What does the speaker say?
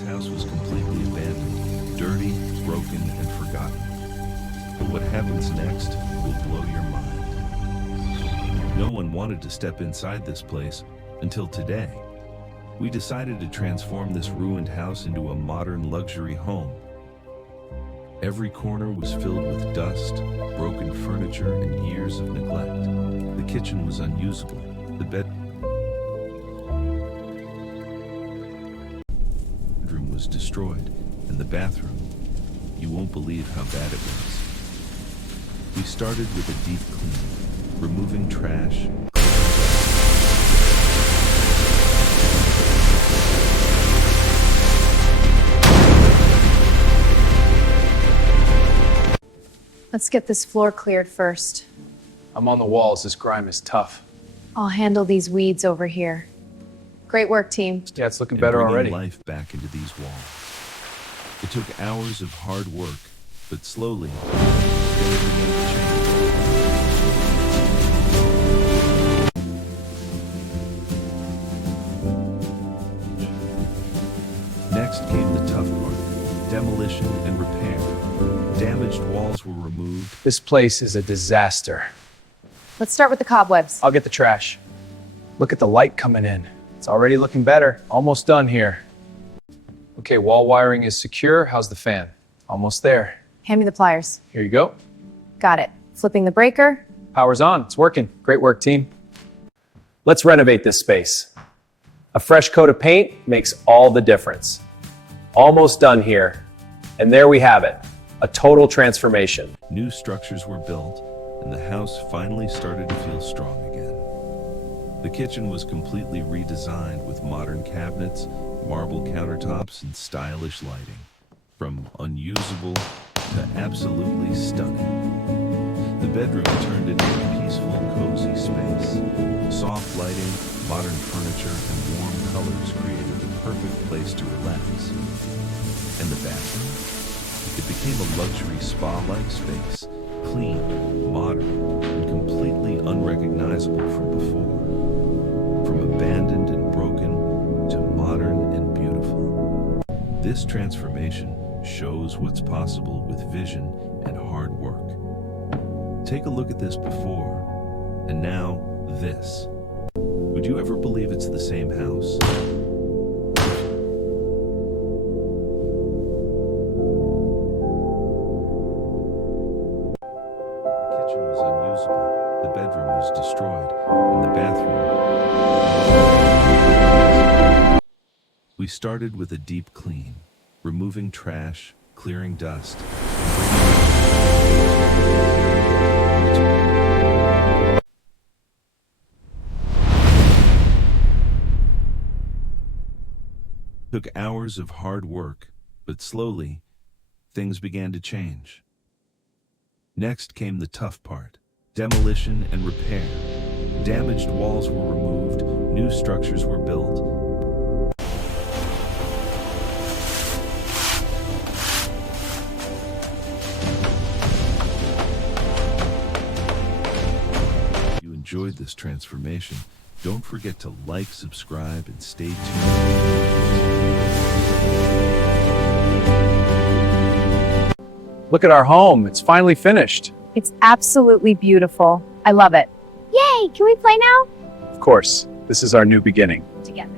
This house was completely abandoned, dirty, broken, and forgotten. But what happens next will blow your mind. No one wanted to step inside this place until today. We decided to transform this ruined house into a modern luxury home. Every corner was filled with dust, broken furniture, and years of neglect. The kitchen was unusable. The bedroom was destroyed, and the bathroom, you won't believe how bad it was. We started with a deep clean, removing trash, Let's get this floor cleared first. I'm on the walls. This grime is tough. I'll handle these weeds over here. Great work, team. Yeah, it's looking and better bringing already. Life back into these walls. It took hours of hard work, but slowly, things began to change. Next came the tough part, demolition and repair. Damaged walls were removed. This place is a disaster. Let's start with the cobwebs. I'll get the trash. Look at the light coming in. It's already looking better. Almost done here. Okay, wall wiring is secure. How's the fan? Almost there. Hand me the pliers. Here you go. Got it. Flipping the breaker. Power's on. It's working. Great work, team. Let's renovate this space. A fresh coat of paint makes all the difference. Almost done here. And there we have it. A total transformation. New structures were built, and the house finally started to feel strong again. The kitchen was completely redesigned with modern cabinets, marble countertops, and stylish lighting. From unusable to absolutely stunning. The bedroom turned into a peaceful, cozy space. Soft lighting, modern furniture, and warm colors created the perfect place to relax. And the bathroom? It became a luxury spa-like space, clean, modern, and completely unrecognizable from before. From abandoned and broken to modern and beautiful. This transformation shows what's possible with vision and hard work. Take a look at this before, and now this. Would you ever believe it's the same house? The bedroom was destroyed, and the bathroom. We started with a deep clean, removing trash, clearing dust, Took hours of hard work, but slowly, things began to change. Next came the tough part. Demolition and repair. Damaged walls were removed, new structures were built. If you enjoyed this transformation, don't forget to like, subscribe, and stay tuned. Look at our home. It's finally finished. It's absolutely beautiful. I love it. Yay! Can we play now? Of course, this is our new beginning. Together.